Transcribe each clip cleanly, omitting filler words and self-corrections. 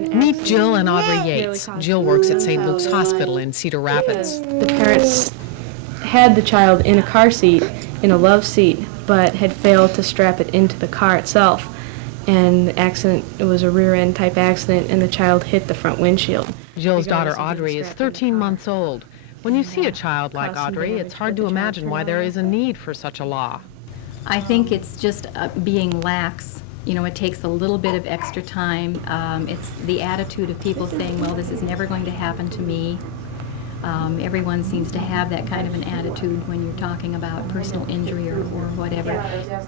Meet Jill and Audrey Yates. Jill works at St. Luke's Hospital in Cedar Rapids. The parents had the child in a car seat, in a love seat, but had failed to strap it into the car itself. And the accident, it was a rear-end type accident, and the child hit the front windshield. Jill's daughter Audrey is 13 months old. When you see a child like Audrey, it's hard to imagine why there is a need for such a law. I think it's just being lax. You know, it takes a little bit of extra time. It's the attitude of people saying, well, this is never going to happen to me. Everyone seems to have that kind of an attitude when you're talking about personal injury or whatever.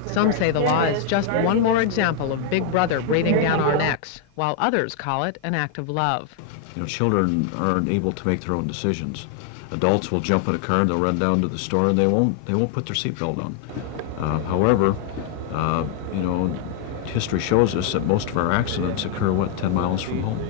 Some say the law is just one more example of Big Brother breathing down our necks, while others call it an act of love. You know, children aren't able to make their own decisions. Adults will jump in a car and they'll run down to the store and they won't put their seatbelt on. However, you know, history shows us that most of our accidents occur, 10 miles from home.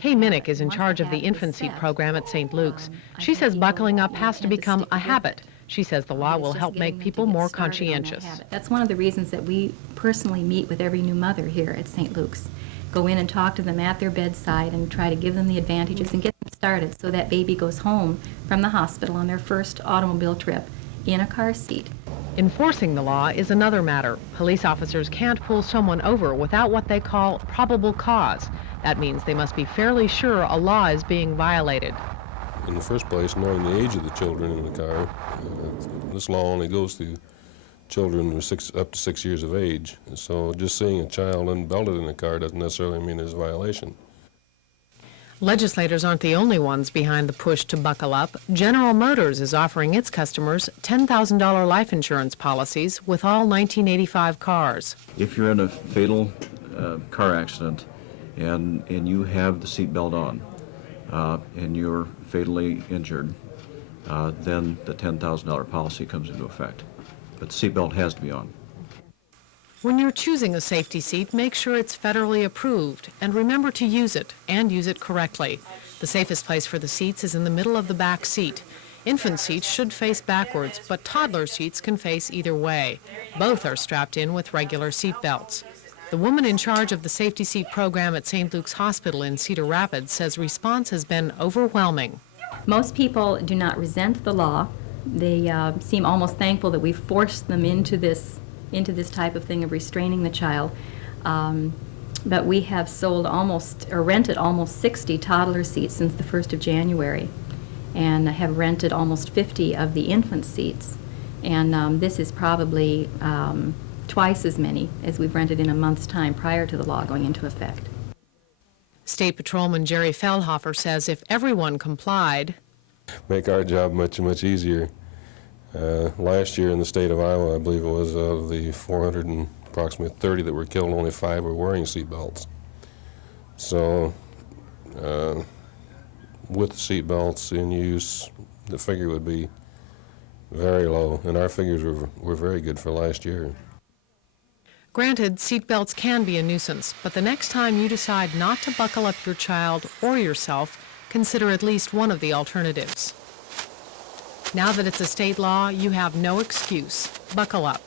Kay Minnick is in charge of the infant seat program at St. Luke's. She says buckling up has to become a habit. She says the law will help make people more conscientious. That's one of the reasons that we personally meet with every new mother here at St. Luke's. Go in and talk to them at their bedside and try to give them the advantages and get them started so that baby goes home from the hospital on their first automobile trip in a car seat. Enforcing the law is another matter. Police officers can't pull someone over without what they call probable cause. That means they must be fairly sure a law is being violated. In the first place, knowing the age of the children in the car, this law only goes to children who are up to 6 years of age. So just seeing a child unbelted in the car doesn't necessarily mean there's a violation. Legislators aren't the only ones behind the push to buckle up. General Motors is offering its customers $10,000 life insurance policies with all 1985 cars. If you're in a fatal car accident and you have the seatbelt on and you're fatally injured, then the $10,000 policy comes into effect. But the seatbelt has to be on. When you're choosing a safety seat, make sure it's federally approved and remember to use it and use it correctly. The safest place for the seats is in the middle of the back seat. Infant seats should face backwards, but toddler seats can face either way. Both are strapped in with regular seat belts. The woman in charge of the safety seat program at St. Luke's Hospital in Cedar Rapids says response has been overwhelming. Most people do not resent the law. They seem almost thankful that we forced them into this type of thing of restraining the child. But we have rented almost 60 toddler seats since the 1st of January and have rented almost 50 of the infant seats. And this is probably twice as many as we've rented in a month's time prior to the law going into effect. State Patrolman Jerry Feldhofer says if everyone complied, make our job much, much easier. Last year in the state of Iowa, I believe it was of the 430 that were killed, only 5 were wearing seatbelts. So with the seatbelts in use, the figure would be very low, and our figures were very good for last year. Granted, seatbelts can be a nuisance, but the next time you decide not to buckle up your child or yourself, consider at least one of the alternatives. Now that it's a state law, you have no excuse. Buckle up.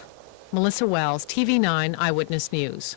Melissa Wells, TV9 Eyewitness News.